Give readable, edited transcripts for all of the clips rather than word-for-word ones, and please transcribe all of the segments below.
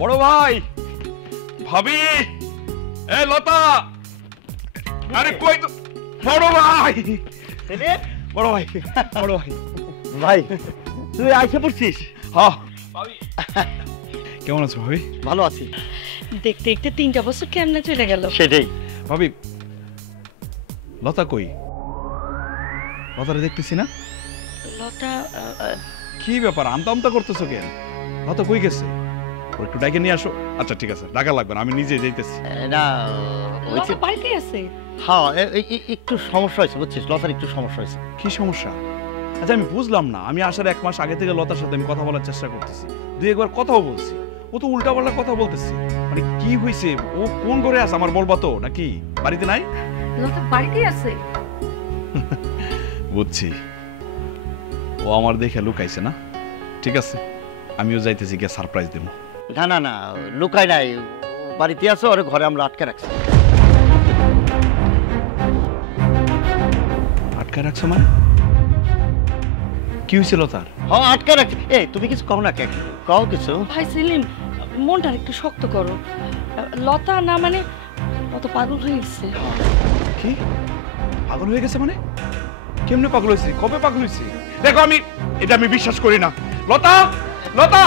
বড় ভাই, ভাবি, এ লতা, আরে কই তো বড় ভাই, বড় ভাই, বড় ভাই, ভাই তুই আইসা পড়ছিস? হ্যাঁ ভাবি, কেমন আছো ভাবি? ভালো আছি। দেখতে দেখতে 3টা বছর কেমনে চলে গেল। সেটাই। ভাবি, লতা কই? লতারে দেখতেছি না। লতা কি ব্যাপার, আমতা আমতা করতেছো কেন? লতা কই গেছে? ওর একটু ডাকে নিয়ে আসো। আচ্ছা ঠিক আছে, ডাকা লাগবে না, আমি নিজে যাইতেছি। না লতা বাড়িতে আছে। হ্যাঁ একটু সমস্যা হয়েছে বুঝছিস, লতার একটু সমস্যা হয়েছে। কি সমস্যা? আচ্ছা আমি বুঝলাম না, আমি আসার 1 মাস আগে থেকে লতার সাথে আমি কথা বলার চেষ্টা করতেছি, 2-1 কথাও বলছি, ও তো উল্টাপাল্টা কথা বলতেছে। মানে কি হয়েছে? ও কোন ঘরে আছে আমার বলবা তো, নাকি বাড়িতে নাই? লতা বাড়িতে আছে। বুঝছি, ও আমার দেখে লুকাইছে না। ঠিক আছে, আমিও যাইতেছি গিয়ে সারপ্রাইজ দেবো। না না না, লুকাই নাই, বাড়িতে আছে, ওর ঘরে আমরা আটকে রাখছি। আটকে রাখছো মানে? কি হয়েছিল তার? হ্যাঁ আটকে রাখছি। এই তুমি কিছু কও না, কে কও কিছু? ভাই সেলিম, মনটা একটু শক্ত করো। লতা না মানে লতা পাগল হয়ে গেছে। কি পাগল হয়ে গেছে মানে? কেমনে পাগল হয়েছে? কবে পাগল হয়েছে? দেখো এটা আমি বিশ্বাস করি না। লতা, লতা,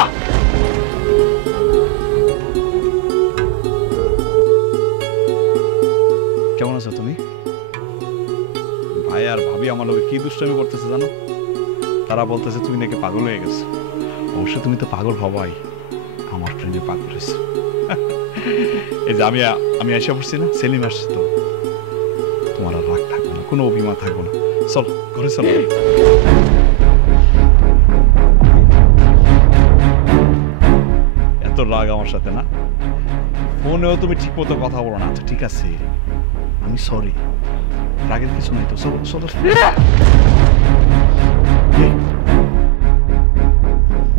কেমন আছো তুমি? ভাই আর ভাবি আমার লোকে কি দুষ্টামি করতেছে জানো? তারা বলতেছে তুমি নাকি পাগল হয়ে গেছো। অবশ্য তুমি তো পাগল হবাই, আমার ফ্রেন্ডে পাগল হয়েছে। এই যে আমি এসে পড়ছি না, সেলিম আসছে তো, তোমার আর রাগ থাকবে না, কোনো অভিমান থাকবে না। চলো ঘরে চলো। এত রাগ আমার সাথে না, ফোনেও তুমি ঠিক মতো কথা বলো না। আচ্ছা ঠিক আছে, আমি সরি, রাগের কিছু নেই তো। চলো চলো।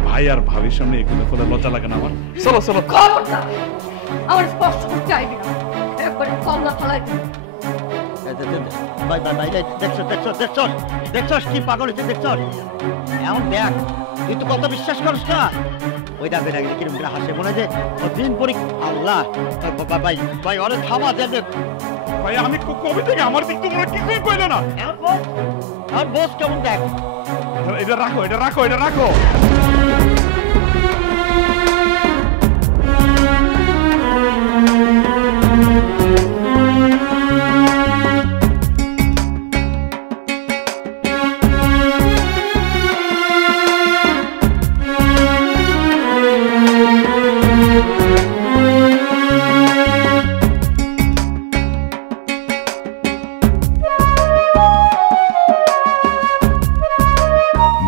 ভাই আর ভাবির সামনে এগুলো করে লজ্জা লাগে না আমার? চলো চলো। আমার স্পর্শ করতে আইবি না, একবারে কমলা ফলাই দিবি। ভাই ভাই ভাই দেখছো দেখছো দেখছো দেখছো কি পাগল হচ্ছে দেখছো? এমন দেখ, তুই তো কত বিশ্বাস করিস না। ওই দেখবে না কিরম করে হাসে, মনে হয় যে দিন পরি। আল্লাহ ভাই ভাই অরে থামা দেন ভাই, আমি কবে থেকে আমার দিক তো মনে কিছুই কইলো না। আর বস কেমন দেখ। এটা রাখো, এটা রাখো, এটা রাখো।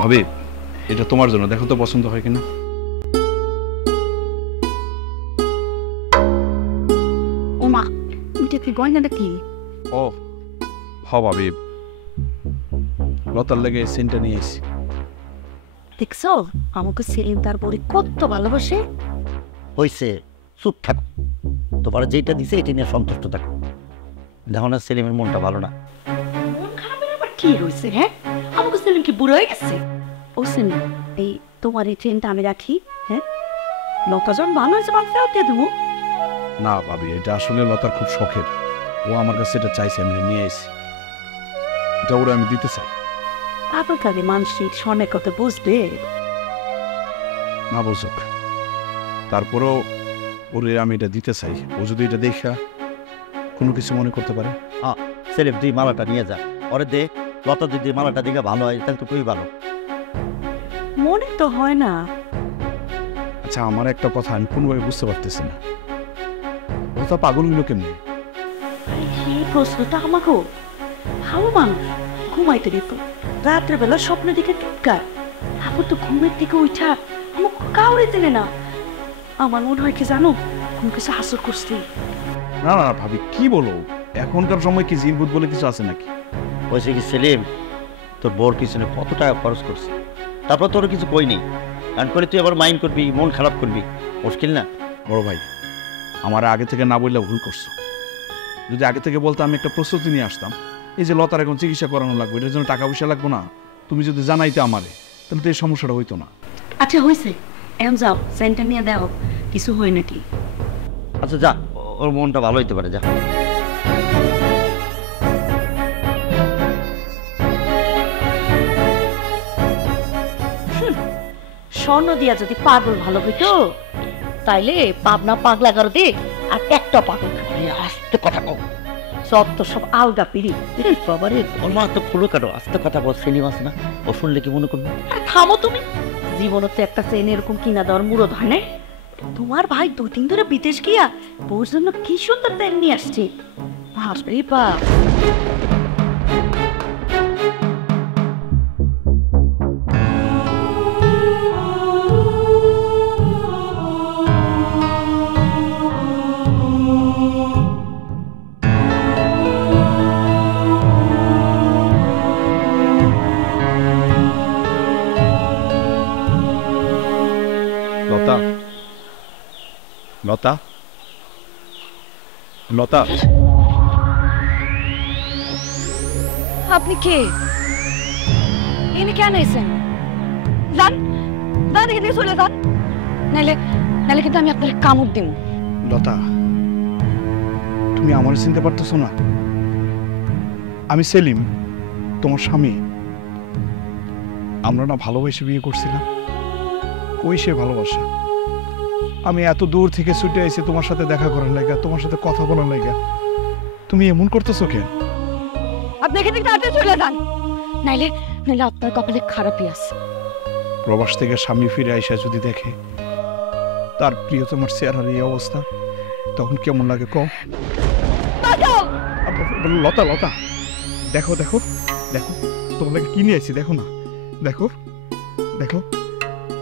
ভাবি, এটা তোমার জন্য, দেখো তো পছন্দ হয় কিনা। ওমা, এটা কি গয়নাটা কি? ও হ ভাবি, লতার লেগে সেন্টটা নিয়ে এসেছি। দেখছো আমাকে সেলিম তার বড়ি কত ভালোবাসে। হইছে, চুপ থাকো, তোমার যেটা দিছে এটা নিয়ে সন্তুষ্ট থাকো। দেখো না সেলিমের মনটা ভালো না। মন খারাপের আবার কি হয়েছে? হ্যাঁ, আমাকে সেলিম কি বুড়ো হয়ে গেছে? ও সেলিম, এই তোমার এই ট্রেনটা আমি রাখি। হ্যাঁ, লতা যখন ভালো হয়েছে বাদ ফেরত দিয়ে দেবো। না ভাবি, এটা আসলে লতার খুব শখের, ও আমার কাছে এটা চাইছে, আমি নিয়ে এসেছি, এটা ওরা আমি দিতে চাই। আপনার কাছে মানসিক স্বর্ণের কথা বুঝবে না বুঝুক, তারপরেও ওরে আমি এটা দিতে চাই। ও যদি এটা দেখা কোনো কিছু মনে করতে পারে। হ্যাঁ সেলিম, তুই মালাটা নিয়ে যা, ওরে দে। লতা যদি মালাটা দিকে ভালো হয় তাহলে তো খুবই ভালো। মনে তো হয় না। আচ্ছা আমার একটা কথা আমি কোনোভাবে বুঝতে পারতেছি না, ও তো পাগল হইল কেমনি? এই প্রশ্নটা আমাকেও। ভালো মানুষ ঘুমাইতে দিত, রাত্রে বেলা স্বপ্ন দেখে টিটকার, তারপর তো ঘুমের থেকে উঠা আমাকে কাউরে দিলে না। আমার মনে হয় কি জানো, কোনো কিছু হাসর করছি। না না ভাবি, কি বলো? এখনকার সময় কি জিনভূত বলে কিছু আছে নাকি? হয়েছে কি সেলিম, তোর বোর পিছনে কত টাকা খরচ করছে, তারপর তোর কিছু কই নেই, কারণ করে তুই আবার মাইন্ড করবি, মন খারাপ করবি, মুশকিল না? বড় ভাই, আমার আগে থেকে না বললে ভুল করছো। যদি আগে থেকে বলতে আমি একটা প্রস্তুতি নিয়ে আসতাম। এই যে লতার এখন চিকিৎসা করানো লাগবে, এটার জন্য টাকা পয়সা লাগবে না, তুমি যদি জানাইতে আমারে, তাহলে তো এই সমস্যাটা হইতো না। আচ্ছা হয়েছে, এখন যাও সেন্টার নিয়ে দাও, কিছু হয় নাকি? আচ্ছা যা, ওর মনটা ভালো হইতে পারে, যা। স্বর্ণ দিয়া যদি পাগল ভালো হইতো তাইলে পাবনা পাগলা গারো দে আর একটা পাগল আস্তে কথা কও। সব তো সব আলগা পিড়ি। বাবারে, ওর মা তো খুলো কাটো, আস্তে কথা বল। সিনেমা আছে না, ও শুনলে কি মনে করবে? থামো তুমি। জীবনে তো একটা চেন এরকম কিনা দেওয়ার মুরদ হয় না। তোমার ভাই 2 দিন ধরে বিদেশ গিয়া বউর জন্য কি সুন্দর তেল নিয়ে আসছে। বাপরে বাপ। লতা, লতা, লতা, আপনি কে? এনে কেন এসেছেন? যান যান, এখান থেকে চলে যান, নাইলে নাইলে কিন্তু আমি আপনার কামড় দিব। লতা, তুমি আমার চিনতে পারতেছো না? আমি সেলিম, তোমার স্বামী। আমরা না ভালোবেসে বিয়ে করছিলাম। ওই সে ভালোবাসা। আমি এত দূর থেকে ছুটে আইছি তোমার সাথে দেখা করার লাগা, তোমার সাথে কথা বলার লাগা। তুমি এমন করতেছো কেন? আপনি এখান থেকে তাড়াতাড়ি চলে যান, নাইলে নাইলে আপনার কপালে খারাপই আছে। প্রবাস থেকে স্বামী ফিরে আইসা যদি দেখে তার প্রিয়তমার চেহারার এই অবস্থা, তখন কেমন লাগে কম? লতা, লতা, দেখো দেখো দেখো, তোমার লাগে কি নিয়ে আইছি, দেখো না, দেখো দেখো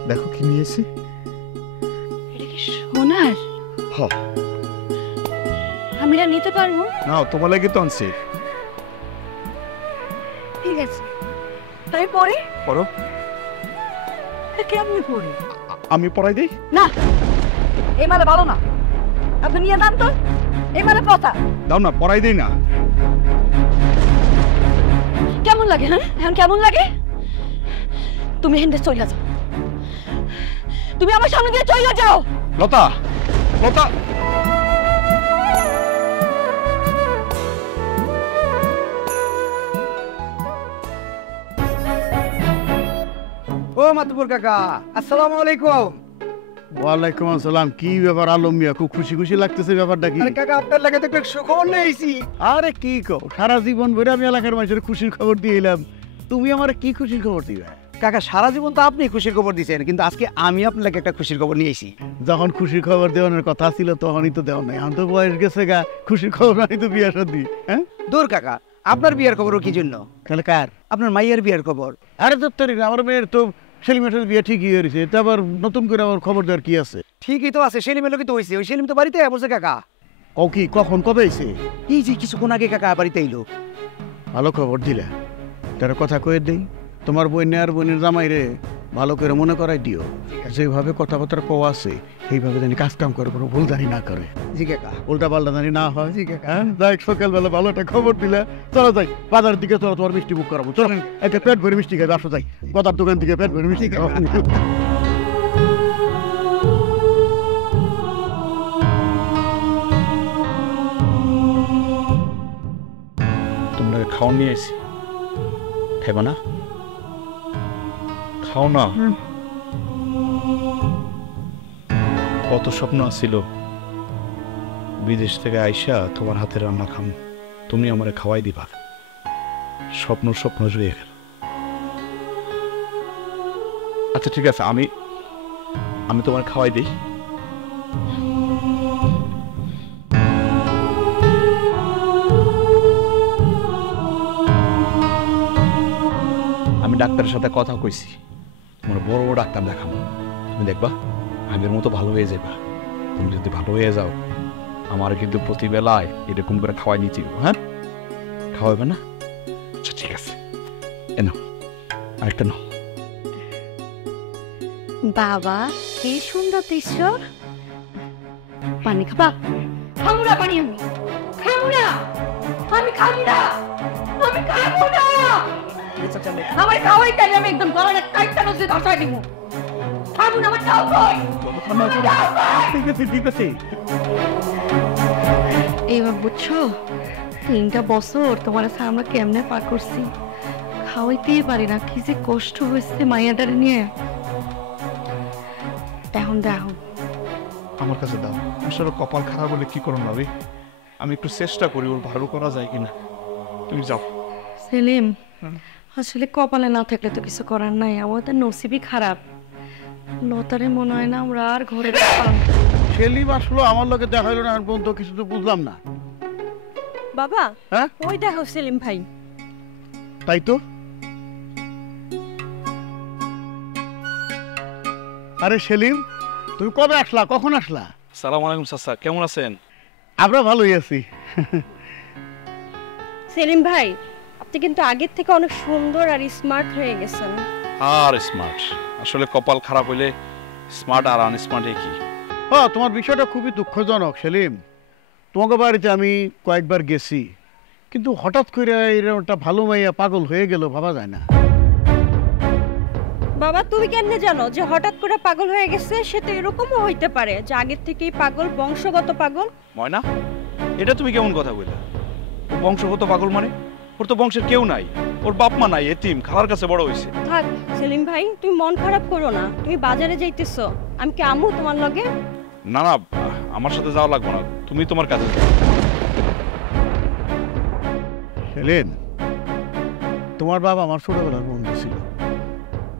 দেখো কি নিয়ে এসেছি। সোনার? হ। আমি এটা নিতে পারবো? না, তোমার লাগে তো আনছি। ঠিক আছে, তাই পরে পড়ো। কেমনি পরে? আমি পড়াই দিই। না, এই মালে ভালো না, আপনি নিয়ে যান তো। এই মালে কথা দাও না, পড়াই দিই না। কেমন লাগে? হ্যাঁ, এখন কেমন লাগে? তুমি এখান থেকে চলে যাও, তুমি আমার সামনে দিয়ে চলে যাও। লতা, লতা, ও মাতুপুর কাকা, আসসালামু আলাইকুম। ওয়ালাইকুম আসসালাম। কি ব্যাপার আলম মিয়া, খুব খুশি খুশি লাগতেছে ব্যাপারটা কি? আরে কাকা, আপনার লাগে তো একটা সুখবর নিয়েছি। আরে কি কও, সারা জীবন ধরে আমি এলাকার মানুষের খুশির খবর দিয়ে এলাম, তুমি আমার কি খুশির খবর দিবে? কাকা, সারা জীবন তো আপনি খুশির খবর দিয়েছেন, কিন্তু আজকে আমি আপনার লাগে একটা খুশির খবর নিয়েছি। যখন খুশির খবর দেওয়ানোর কথা ছিল তখনই তো দেওয়া নাই, এখন তো বয়স গেছে গা, খুশির খবর আমি তো বিয়ে শাদী। হ্যাঁ দূর কাকা, আপনার বিয়ের খবরও কি জন্য? তাহলে কার? আপনার মাইয়ের বিয়ের খবর। আরে দপ্তরি না, আমার মেয়ের তো সেলিমের বিয়ে ঠিকই হয়েছে, এটা আবার নতুন করে আমার খবর দেওয়ার কি আছে? ঠিকই তো আছে, সেলিমের লোকই তো হয়েছে। ওই সেলিম তো বাড়িতে বসে কাকা। ও কি, কখন, কবে এসে? এই যে কিছুক্ষণ আগে কাকা বাড়িতে এলো। ভালো খবর দিলে, তার কথা কয়ে দেই, তোমার বোন আর বোনের জামাই রে ভালো করে মনে করাই দিও, যেভাবে কথাবার্তা কওয়া আছে এইভাবে জানি কাজ কাম করে, কোনো ভুল জানি না করে। জি কাকা। উল্টা পাল্টা জানি না হয়। জি কাকা। হ্যাঁ, যাই সকালবেলা ভালো একটা খবর দিলে। চলো যাই বাজার দিকে, চলো তোমার মিষ্টি বুক করাবো। চলো একটা পেট ভরে মিষ্টি খাই, আসো যাই কথার দোকান থেকে পেট ভরে মিষ্টি খাবো। তোমরা খাওয়া নিয়ে এসি, খাইবা না? খাও না। কত স্বপ্ন আসছিল বিদেশ থেকে আইসা তোমার হাতে রান্না খাম, তুমি আমারে খাওয়াই দিবা। স্বপ্ন স্বপ্ন জুড়ে গেল। আচ্ছা ঠিক আছে, আমি আমি তোমার খাওয়াই দিই। আমি ডাক্তারের সাথে কথা কইছি, তোমার বড় বড় ডাক্তার দেখাবো, তুমি দেখবা আগের মতো ভালো হয়ে যাবা। তুমি যদি ভালো হয়ে যাও, আমার কিন্তু প্রতিবেলায় এরকম করে খাওয়াই নিচ্ছি। হ্যাঁ, খাওয়াবে না? আচ্ছা ঠিক আছে, এনো আরেকটা নাও। বাবা, কি সুন্দর দৃশ্য। পানি খাবা? খাবো না পানি, আমি খাবো না, আমি খাবো না, আমি খাবো না। আমার খাওয়াই তাই আমি একদম গলাটা টাইটটা নজরে ধসাই দিব। থামুন, আমার টাও কই? ঠিক আছে ঠিক আছে। এইবার বুঝছো 3টা বছর তোমার সাথে আমরা কেমনে পার করছি, খাওয়াইতেই পারি না, কি যে কষ্ট হয়েছে মাইয়াটারে নিয়ে। এখন দেখো আমার কাছে দাও। আসলে কপাল খারাপ বলে কি করুন ভাবি, আমি একটু চেষ্টা করি ওর ভালো করা যায় কিনা। তুমি যাও। সেলিম, আসলে কপালে না থাকলে তো কিছু করার নাই, আমাদের নসিবই খারাপ। লতারে মনে হয় না আমরা আর ঘরে পেলাম। সেলিম আসলো আমার লোকে দেখা হলো না, বন্ধু কিছু তো বুঝলাম না। বাবা, হ্যাঁ ওই দেখো সেলিম ভাই। তাই তো। আরে সেলিম, তুমি কবে আসলা, কখন আসলা? সালাম আলাইকুম চাচা, কেমন আছেন? আমরা ভালোই আছি। সেলিম ভাই, আপনি কিন্তু আগের থেকে অনেক সুন্দর আর স্মার্ট হয়ে গেছেন। আর স্মার্ট, আসলে কপাল খারাপ হইলে স্মার্ট আর আনস্মার্ট একই। হ্যাঁ, তোমার বিষয়টা খুবই দুঃখজনক সেলিম। তোমাকে বাড়িতে আমি কয়েকবার গেছি, কিন্তু হঠাৎ করে এরকমটা ভালো মাইয়া পাগল হয়ে গেল, ভাবা যায় না। বাবা, তুমি কেমনে জানো যে হঠাৎ করে পাগল হয়ে গেছে? সে তো এরকমও হইতে পারে যে আগের থেকেই পাগল, বংশগত পাগল। ময়না, এটা তুমি কেমন কথা বললে? ও বংশগত পাগল মানে? ওর তো বংশের কেউ নাই, ওর বাপ মা নাই, এতিম, খালার কাছে বড় হয়েছে। থাক সেলিম ভাই, তুমি মন খারাপ করো না। তুমি বাজারে যাইতেছো, আমি কি আমু তোমার লগে? না না, আমার সাথে যাওয়া লাগবে না, তুমি তোমার কাছে যাও। সেলিম, তোমার বাবা আমার ছোটবেলার বন্ধু ছিল,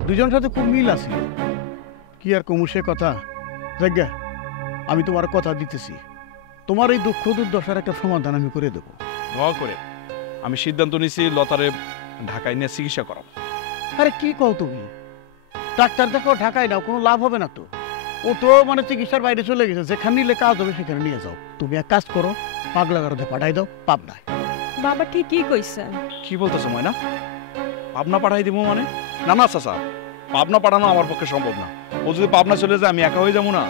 দুজনের সাথে খুব মিল আছিল। কি আর কমু সে কথা। জায়গা, আমি তোমার কথা দিতেছি, তোমার এই দুঃখ দুর্দশার একটা সমাধান আমি করে দেবো। দোয়া করে আমি সিদ্ধান্ত নিয়েছি লতারে ঢাকায় নিয়ে চিকিৎসা করাবো। আরে কি কও তুমি? ডাক্তার দেখো ঢাকায় নাও, কোনো লাভ হবে না তো। ও তো মানে চিকিৎসার বাইরে চলে গেছে, যেখানে নিলে কাজ হবে সেখানে নিয়ে যাও। তুমি এক কাজ করো, পাগলা গারদে পাঠাই দাও পাবনায়। বাবা ঠিকই কইছে। কি বলতেছো ময়না? পাবনা পাঠাই দিব মানে? না না চাচা, পাবনা পাঠানো আমার পক্ষে সম্ভব না। ও যদি পাবনা চলে যায় আমি একা হয়ে যাবো না।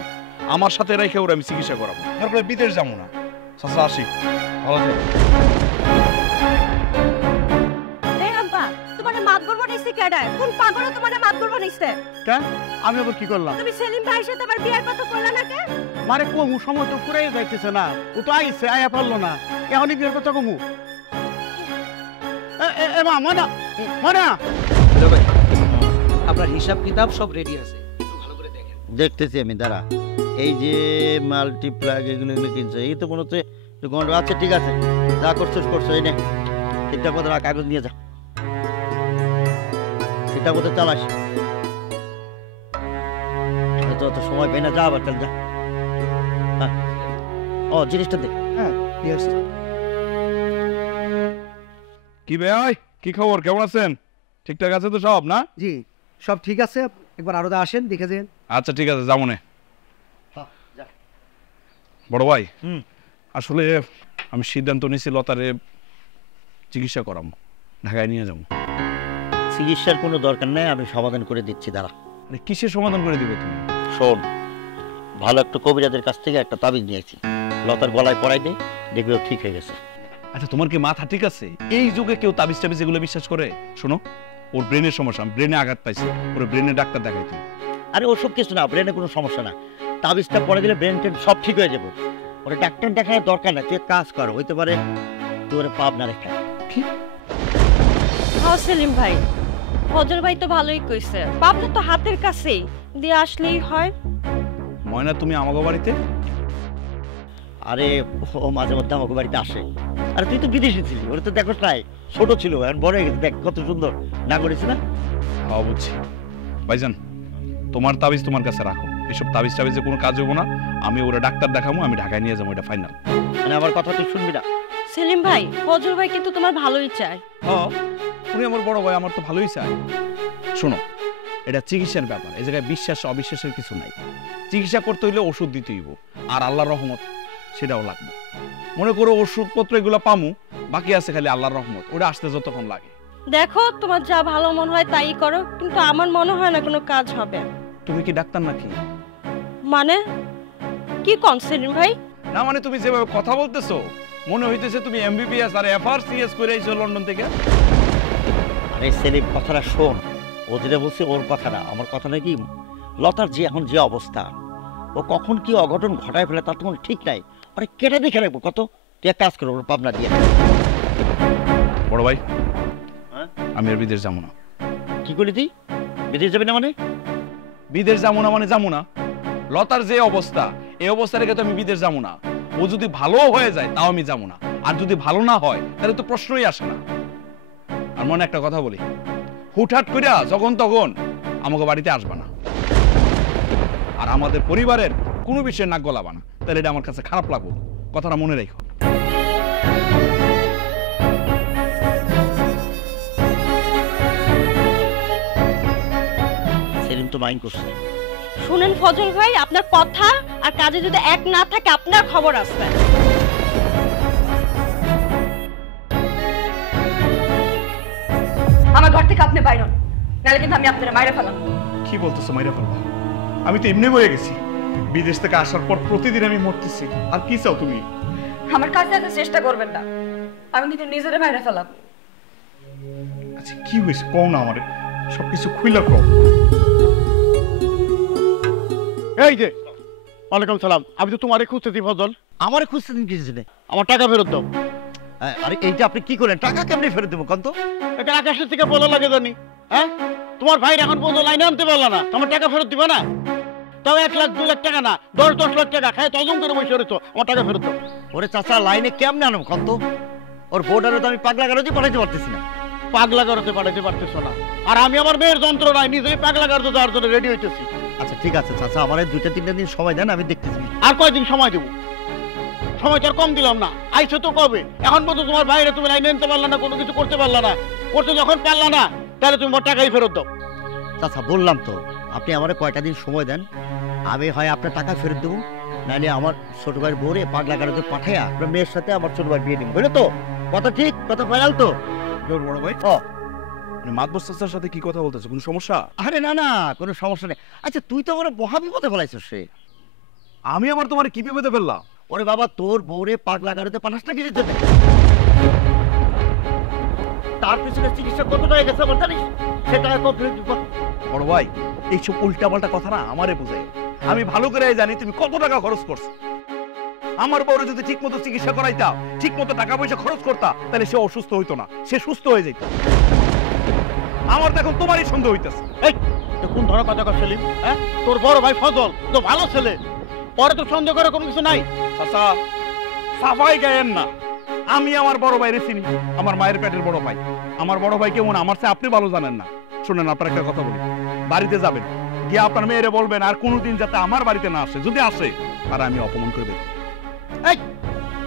আমার সাথে রেখে ওরা আমি চিকিৎসা করাবো, তারপরে বিদেশ যাবো না। চাচা আসি, ভালো থেকো। এই আব্বা, তোমার মাতবর বানাইছে কেডা? কোন পাগলে তোমার মাতবর বানাইছে? কেন? আমি আবার কি করলাম? তুমি সেলিম ভাইয়ের সাথে আবার বিয়ের কথা কইলা না কেন? মানে কমু, সময় তো ফুরাই যাইতেছে না। ও তো আইছে, আয়া পারলো না, এখনই বিয়ের কথা কমু। মা মনা মনা, আপনার হিসাব কিতাব সব রেডি আছে, একটু ভালো করে দেখেন। দেখতেছি আমি, দাঁড়া। এই যে মাল্টিপ্লাগ এগুলো কিনছে, এই তো মনে হচ্ছে গন্ড। আচ্ছা ঠিক আছে, যা করছিস করছো। এই নে ঠিকঠাক মতো কাগজ নিয়ে যা, ঠিকঠাক মতো চালাস। তো অত সময় পাই না, যা আবার চল যা। হ্যাঁ, ও জিনিসটা দে। হ্যাঁ, ইয়েস। কি ভাই, কি খবর, কেমন আছেন? ঠিকঠাক আছে তো সব না? জি, সব ঠিক আছে। একবার আরো আসেন, দেখে যান। আচ্ছা ঠিক আছে, যাবো না। বড় ভাই, আসলে আমি সিদ্ধান্ত নিয়েছি লতারে চিকিৎসা করাবো, ঢাকায় নিয়ে যাবো। চিকিৎসার কোনো দরকার নেই, আমি সমাধান করে দিচ্ছি, দাঁড়া। আরে কিসের সমাধান করে দিবে তুমি? শোন, ভালো একটা কবিরাজের কাছ থেকে একটা তাবিজ নিয়েছি, লতার গলায় পরাই দে, দেখবে ও ঠিক হয়ে গেছে। আচ্ছা তোমার কি মাথা ঠিক আছে? এই যুগে কেউ তাবিজ টাবিজ এগুলো বিশ্বাস করে? শোনো, ওর ব্রেনের সমস্যা, ব্রেনে আঘাত পাইছে, ওর ব্রেনে ডাক্তার দেখাই তুমি। আরে ওসব কিছু না, ব্রেনে কোনো সমস্যা না। তাবিজটা পরে দিলে ব্রেন টেন সব ঠিক হয়ে যাবে। ওরা ডাক্তার দেখানোর দরকার না, তুই এক কাজ কর, হইতে পারে তুই ওরা পাবনা রেখা। হ্যাঁ সেলিম ভাই, ফজল ভাই তো ভালোই কইছে, পাবনা তো হাতের কাছেই, দিয়ে আসলেই হয়। ময়না, তুমি আমাকে বাড়িতে? আরে ও মাঝে মধ্যে আমাকে বাড়িতে আসে। আরে তুই তো বিদেশে ছিলি, ওরা তো দেখো নাই, ছোট ছিল, এখন বড় হয়ে গেছে, দেখ কত সুন্দর না করেছে না? হ্যাঁ বুঝছি। ভাইজান, তোমার তাবিজ তোমার কাছে রাখো, এসব তাবিজ টাবিজে কোনো কাজ হবো না। আমি ওরা ডাক্তার দেখাবো, আমি ঢাকায় নিয়ে যাবো, এটা ফাইনাল। মানে আমার কথা তুই শুনবি না? সেলিম ভাই, ফজল ভাই কিন্তু তোমার ভালোই চায়। হ্যাঁ, উনি আমার বড় ভাই, আমার তো ভালোই চায়। শোনো, এটা চিকিৎসার ব্যাপার, এই জায়গায় বিশ্বাস অবিশ্বাসের কিছু নাই। চিকিৎসা করতে হইলে ওষুধ দিতে হইব, আর আল্লাহর রহমত সেটাও লাগবে। মনে করো ওষুধপত্র এগুলো পামু, বাকি আছে খালি আল্লাহর রহমত, ওটা আসতে যতক্ষণ লাগে। দেখো তোমার যা ভালো মনে হয় তাই করো, কিন্তু আমার মনে হয় না কোনো কাজ হবে। তুমি কি ডাক্তার নাকি? মানে কি কোন সেলিম ভাই? না মানে তুমি যেভাবে কথা বলতেছো মনে হইতেছে তুমি এমবিবিএস আর এফআরসিএস করে আইছো লন্ডন থেকে। আরে সেলিম, কথাটা শোন, ও যেটা বলছে ওর কথা না, আমার কথা নাকি লতার যে এখন যে অবস্থা, ও কখন কি অঘটন ঘটায় ফেলে তার তো কোনো ঠিক নাই। আরে কেটে দেখে রাখবো কত। তুই এক কাজ করবো, পাবনা দিয়ে। বড় ভাই, হ্যাঁ? আমি আর বিদেশ যাবো না। কি করলি তুই? বিদেশ যাবি না মানে? বিদেশ যাবো না মানে যাবো না। লতার যে অবস্থা, এই অবস্থা রেখে তো আমি বিদেশ যাবো না। ও যদি ভালো হয়ে যায় তাও আমি যাবো না, আর যদি ভালো না হয় তাহলে তো প্রশ্নই আসে না। আর মনে একটা কথা বলি, হুটহাট করিয়া যখন তখন আমাকে বাড়িতে আসবা না, আর আমাদের পরিবারের কোনো বিষয়ে নাক গলাবা না, তাহলে এটা আমার কাছে খারাপ লাগবে। কথাটা মনে রেখো। সেলিম তো মাইন্ড করছে। শুনেন ফজল ভাই, আপনার কথা আর কাজে যদি এক না থাকে আপনার খবর আছে। আমার ঘর থেকে আপনি বাইর হন, নাহলে কিন্তু আমি আপনার মাইরে ফেলাম। কি বলতেছো মাইরা ফেলবা? আমি তো এমনি বয়ে গেছি। বিদেশ থেকে আসার পর প্রতিদিন আমি মরতেছি। আর কি চাও তুমি? আমার কাছে আসতে চেষ্টা করবেন না, আমি কিন্তু নিজেরে মাইরে ফেলাম। আচ্ছা কি হয়েছে কও না আমারে, সবকিছু খুইলা কও। এই যে, ওয়ালাইকুম সালাম। আমি তো তোমারে খুঁজতেছি ফজল। আমারে খুঁজতে দিন কিছু নেই। আমার টাকা ফেরত দাও। আরে এইটা আপনি কি করেন? টাকা কেমনি ফেরত দেবো কন্ত? এটা আকাশের থেকে বলা লাগে জানি। হ্যাঁ, তোমার ভাইয়ের এখন পর্যন্ত লাইনে আনতে পারলা না, তোমার টাকা ফেরত দিবা না? তাও 1 লাখ 2 লাখ টাকা না, 10 লাখ টাকা খায় তজন করে বসে রয়েছো। আমার টাকা ফেরত দাও। ওরে চাচা, লাইনে কেমনে আনো কন্ত? ওর বোর্ডারে তো আমি পাগলা গাড়ি পাঠাইতে পারতেছি না। পাগলা করতে পাঠাইতে পারতেছো না, আর আমি আমার মেয়ের যন্ত্রণায় নিজেই পাগলা করতে যাওয়ার জন্য রেডি হইতেছি। আচ্ছা ঠিক আছে চাচা, আমার 2-3 দিন সময় দেন, আমি দেখতেছি। আর কয়দিন সময় দেবো? সময় তো আর কম দিলাম না। আইসো তো কবে? এখন পর্যন্ত তোমার ভাইরে তুমি লাইনে আনতে পারলা না, কোনো কিছু করতে পারলা না। করতে যখন পারলা না, তাহলে তুমি আমার টাকাই ফেরত দাও। চাচা বললাম তো, আপনি আমার কয়টা দিন সময় দেন, আমি হয় আপনার টাকা ফেরত দেবো, নাহলে আমার ছোট ভাইয়ের বউরে পাগলা গাড়িতে পাঠাইয়া আপনার মেয়ের সাথে আমার ছোট ভাই বিয়ে দিব। বুঝলো তো? কথা ঠিক, কথা ফাইনাল তো? বড় ভাই, ও মানে মাতবর চাচার সাথে কি কথা বলতেছো? কোনো সমস্যা? আরে না না, কোনো সমস্যা নেই। আচ্ছা তুই তো আমার মহা বিপদে ফেলাইছিস রে। আমি আমার তোমার কি বিপদে ফেললাম? ওরে বাবা, তোর বউরে পাগলা গাড়িতে পাঠাস না কিছুর জন্য? তার পিছনে চিকিৎসা কত টাকা গেছে আমার জানিস? সে টাকা কত ফেরত দিব? বড় ভাই, এইসব উল্টাপাল্টা কথা না আমারে বুঝাই। আমি ভালো করে জানি তুমি কত টাকা খরচ করছো। আমার বউরে যদি ঠিক মতো চিকিৎসা করাইতা, ঠিক মতো টাকা পয়সা খরচ করতা, তাহলে সে অসুস্থ হইতো না, সে সুস্থ হয়ে যেত। আমার তো এখন তোমারই সন্দেহ হইতেছে। এই তো কোন ধরনের কথা কর সেলিম? হ্যাঁ, তোর বড় ভাই ফজল তো ভালো ছেলে, পরে তো সন্দেহ করার কোনো কিছু নাই। চাচা সাফাই গায়েন না। আমি আমার বড় ভাইরে চিনি, আমার মায়ের পেটের বড় ভাই। আমার বড় ভাই কেমন আমার চেয়ে আপনি ভালো জানেন না। শুনেন, আপনার একটা কথা বলি, বাড়িতে যাবেন, গিয়ে আপনার মেয়েরে বলবেন আর কোনোদিন যাতে আমার বাড়িতে না আসে। যদি আসে তারা আমি অপমান করে দেব। এই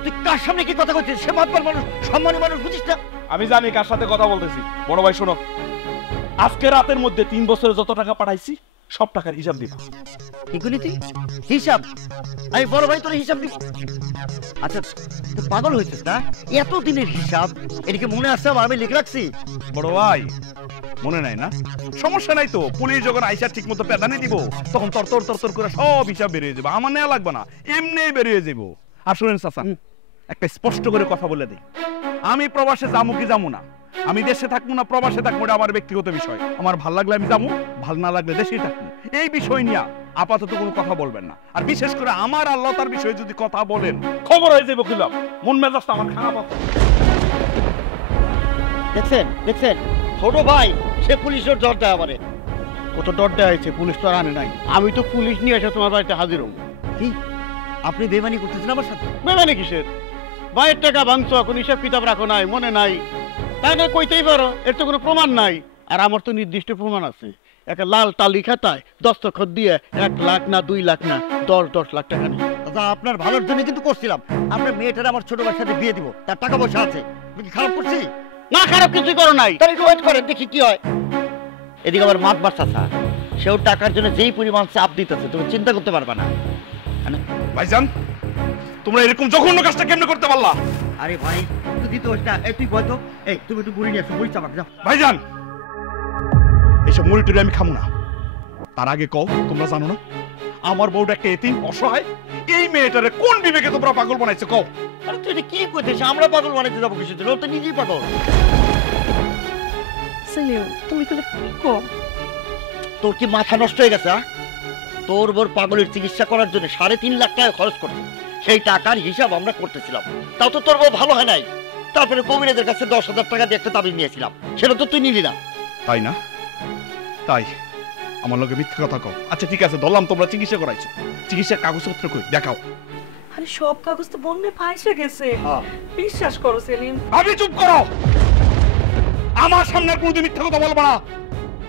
তুই কার সামনে কি কথা বলছিস? সে মাতবার মানুষ, সম্মানী মানুষ, বুঝিস না? আমি জানি কার সাথে কথা বলতেছি। বড় ভাই শোনো, আজকে রাতের মধ্যে 3 বছরে যত টাকা পাঠাইছি সব টাকার হিসাব দিব। কি করলি তুই? হিসাব? আমি বড় ভাই তোর হিসাব দিব? আচ্ছা তুই পাগল হয়েছিস না? এত দিনের হিসাব এদিকে মনে আছে আমার? আমি লিখে রাখছি। বড় ভাই মনে নাই না? সমস্যা নাই তো, পুলিশ যখন আইসা ঠিক মতো পেদানি দিব তখন তর করে সব হিসাব বেরিয়ে যাবে। আমার নেওয়া লাগবে না, এমনি বেরিয়ে যাব। আর শুনেন চাচা, একটা স্পষ্ট করে কথা বলে দিই, আমি প্রবাসে যাবো কি যাবো না, আমি দেশে থাকবো না প্রবাসে থাকবো, এটা আমার ব্যক্তিগত বিষয়। আমার ভাল লাগলে আমি যাবো, ভাল না লাগলে দেশেই থাকবো। এই বিষয় নিয়ে আপাতত কোনো কথা বলবেন না। আর বিশেষ করে আমার আল্লাহ তার বিষয়ে যদি কথা বলেন, খবর হয়ে যাবে কিলাম, মন মেজাজটা আমার খারাপ আছে। দেখছেন দেখছেন, ছোট ভাই সে পুলিশের জ্বর দেয় আমারে। কত ডর দেওয়া হয়েছে, পুলিশ তো আর আনে নাই। আমি তো পুলিশ নিয়ে এসে তোমার বাড়িতে হাজির হবো। কি আপনি বেমানি করতেছেন আমার সাথে? বেমানি কিসের? ভাইয়ের টাকা ভাঙছো, এখন হিসাব কিতাব রাখো নাই, মনে নাই, তাই না? কইতেই পারো, এর তো কোনো প্রমাণ নাই। আর আমার তো নির্দিষ্ট প্রমাণ আছে। একটা লাল টালি খাতায় দস্তখত দিয়ে 1 লাখ না 2 লাখ না 10 লাখ টাকা নিয়ে। দাদা আপনার ভালোর জন্য কিন্তু করছিলাম। আপনার মেয়েটার আমার ছোট ভাইয়ের সাথে বিয়ে দিব, তার টাকা পয়সা আছে। আমি কি খারাপ করছি? না, খারাপ কিছুই করো নাই। তাহলে একটু ওয়েট করেন, দেখি কি হয়। এদিকে আবার মাত বাড়ছে স্যার, সেও টাকার জন্য যেই পরিমাণ চাপ দিতেছে তুমি চিন্তা করতে পারবা না। ভাইজান, তোমরা এরকম জঘন্য কাজটা কেমনে করতে পারলা? আরে ভাই তুই দিতে হস না। এই তুই বল তো, এই তুমি একটু বুড়ি নিয়ে আসো, বুড়ি চাপাক যাও। ভাইজান, এইসব মুড়ি টুড়ি আমি খামো না। তার আগে কও, তোমরা জানো না আমার বউটা একটা এতিম, অসহায়। এই মেয়েটারে কোন বিবেকে তোমরা পাগল বানাইছো কও? আরে তুই এটা কি করছিস? আমরা পাগল বানাইতে যাবো কিছু দিন? ও তো নিজেই পাগল। সেলিম তুমি তো কম। তোর কি মাথা নষ্ট হয়ে গেছে? তোর বোর পাগলের চিকিৎসা করার জন্য 3.5 লাখ টাকা খরচ করছে। সেই টাকার হিসাব আমরা করতেছিলাম, তাও তো তোর বউ ভালো হয় নাই। তারপরে কবিরাজের কাছে 10,000 টাকা দিয়ে একটা তাবিজ নিয়েছিলাম, সেটা তো তুই নিলি না। তাই না? তাই আমার লোকে মিথ্যে কথা কও। আচ্ছা ঠিক আছে, ধরলাম তোমরা চিকিৎসা করাইছো, চিকিৎসার কাগজপত্র কই দেখাও। আরে সব কাগজ তো বন্যে ফাইসে গেছে। বিশ্বাস করো সেলিম। আমি চুপ করো, আমার সামনে আর কোনোদিন মিথ্যা কথা বলবা না।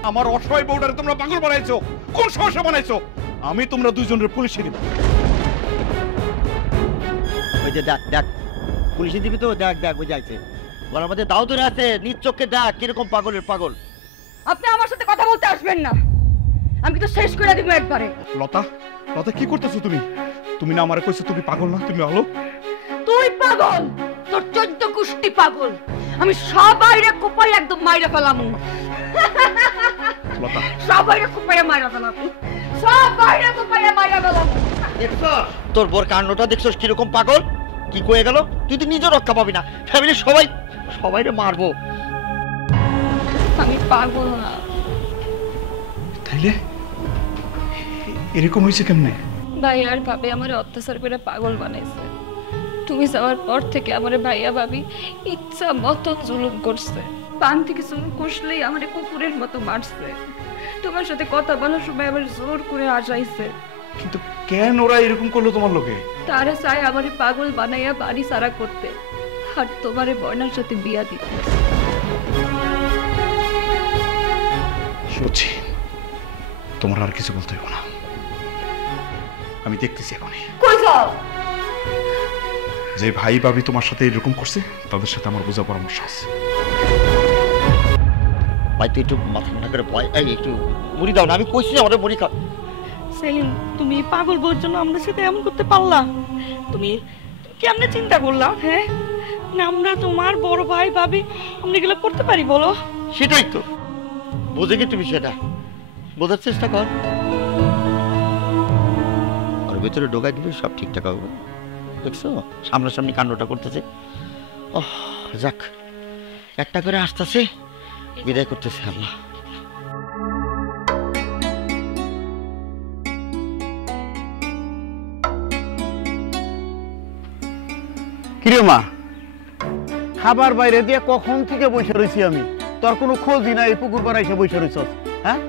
আমার অসহায় বউটারে তোমরা পাগল বানাইছো, কোন সমস্যা বানাইছো? আমি তোমরা দুইজনের পুলিশে দিব। ওই যে দেখ দেখ, পুলিশে দিবি তো? দেখ দেখ বুঝাইছে, বলার মধ্যে দাও ধরে আছে, নিজ চোখে দেখ কিরকম পাগলের পাগল। আপনি আমার সাথে কথা বলতে আসবেন না, আমি তো শেষ করে দিব একবারে। লতা, লতা কি করতেছো তুমি? তুমি না আমারে কইছো তুমি পাগল না, তুমি হলো তুই পাগল, তোর 14 কুষ্টি পাগল। আমি সবাইরে কোপাই একদম মাইরা ফেলাম। লতা। সবাইরে কোপাই মাইরা ফেলাম, সবাইরে কোপাই মাইরা ফেলাম। দেখছস তোর বোর কাণ্ডটা, দেখছস কিরকম পাগল, কি কয়ে গেল? তুই তো নিজে রক্ষা পাবি না, ফ্যামিলির সবাইরে মারবো। আমি পাগল না। তাইলে এরকম হয়েছে কেমনে? ভাই আর ভাবে আমার অত্যাচার করে পাগল বানাইছে। তুমি যাওয়ার পর থেকে আমার ভাইয়া ভাবি ইচ্ছা মতন জুলুম করছে। পান থেকে চুল কষলেই আমার কুকুরের মতো মারছে। তোমার সাথে কথা বলার সময় আমার জোর করে আসাইছে। কিন্তু কেন ওরা এরকম করলো তোমার লোকে? তারা চায় আমারে পাগল বানাইয়া বাড়ি সারা করতে, আর তোমারে বয়নার সাথে বিয়া দিতে। সত্যি তোমার আর কিছু বলতে হবে না, আমি দেখতেছি এখনই। কই যাও? যে ভাই ভাবি তোমার সাথে এরকম করছে তাদের সাথে আমার বোঝা পরামর্শ আছে। ভাই তুই একটু মাথা ঠান্ডা করে ভয়, এই একটু মুড়ি দাও না, আমি কইছি আমাদের মুড়ি খা। সেলিম, তুমি পাগল বউর জন্য আমাদের সাথে এমন করতে পারলা? তুমি কেমনে চিন্তা করলা? হ্যাঁ, না আমরা তোমার বড় ভাই ভাবি আমরা এগুলো করতে পারি বলো? সেটাই তো, বুঝে কি তুমি সেটা বোঝার চেষ্টা কর। আর ভেতরে ঢোকাই দিলে সব ঠিকঠাক হবে। দেখছো সামনাসামনি কাণ্ডটা করতেছে। ওহ যাক, একটা করে আসতেছে, বিদায় করতেছে আল্লাহ। কিরে মা, খাবার বাইরে দিয়ে কখন থেকে বসে রয়েছি আমি, তোর কোনো খোঁজই নাই, এই পুকুর পাড়ায় এসে বসে রয়েছ। হ্যাঁ,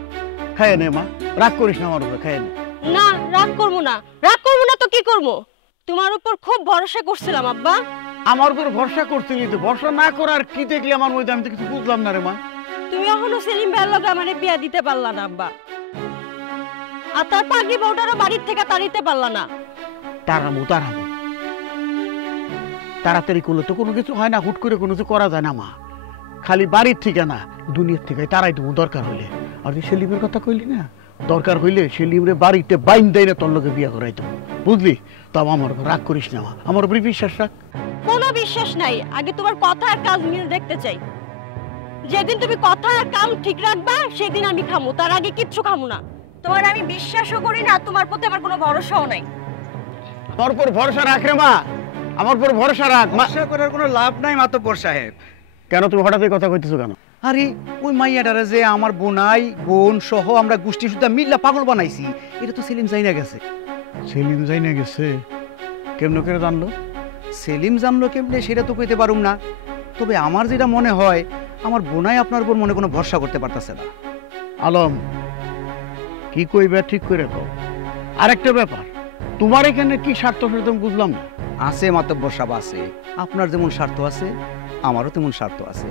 খাইয়ে নে মা, রাগ করিস না আমার উপরে, খাইয়ে নে। না, রাগ করবো না। রাগ করবো না তো কি করবো? তোমার উপর খুব ভরসা করছিলাম আব্বা। আমার উপর ভরসা করছিলি তো, ভরসা না করার কি দেখলি আমার মধ্যে? আমি তো কিছু বুঝলাম না রে মা। তুমি এখনো সেলিম ভাইয়ের লগে আমারে বিয়া দিতে পারলা না আব্বা, আর তার পাগলি বউটারও বাড়ির থেকে তাড়িতে পারলা না। তাড়াবো তাড়াতাড়ি করলে তো কোনো কিছু হয় না, হুট করে কোনো কিছু করা যায় না মা। খালি বাড়ির থেকে না, দুনিয়ার থেকে তারাই দেবো দরকার হইলে। আর তুই সেলিমের কথা কইলি না, দরকার হইলে সেলিমরে বাড়িতে বাইন দেয় না, তোর লোকে বিয়ে করাই দেবো, বুঝলি? তাও আমার উপর রাগ করিস না মা, আমার উপরে বিশ্বাস রাখ। কোনো বিশ্বাস নাই, আগে তোমার কথা আর কাজ মিল দেখতে চাই। যেদিন তুমি কথা আর কাম ঠিক রাখবা সেদিন আমি খামু, তার আগে কিচ্ছু খামু না। তোমার আমি বিশ্বাসও করি না, তোমার প্রতি আমার কোনো ভরসাও নাই। আমার উপর ভরসা রাখ রে মা, আমার উপর ভরসা রাখ। ভরসা করার কোনো লাভ নাই মাতব্বর সাহেব। কেন তুমি হঠাৎ এই কথা কইতেছো কেন? আরে ওই মাইয়াটারে যে আমার বোন সহ আমরা গোষ্ঠী সুদ্ধা মিল্লা পাগল বানাইছি, এটা তো সেলিম জাইনা গেছে। সেলিম যাই না গেছে? কেমন করে জানলো? সেলিম জানলো কেমনে সেটা তো কইতে পারুম না, তবে আমার যেটা মনে হয় আমার বোনাই আপনার উপর মনে কোনো ভরসা করতে পারতেছে না। আলম, কি কইবে ঠিক করে কও। আরেকটা ব্যাপার, তোমার এখানে কি স্বার্থ সেটা আমি বুঝলাম না। আছে মাতব্বর সাহেব, আছে। আপনার যেমন স্বার্থ আছে আমারও তেমন স্বার্থ আছে,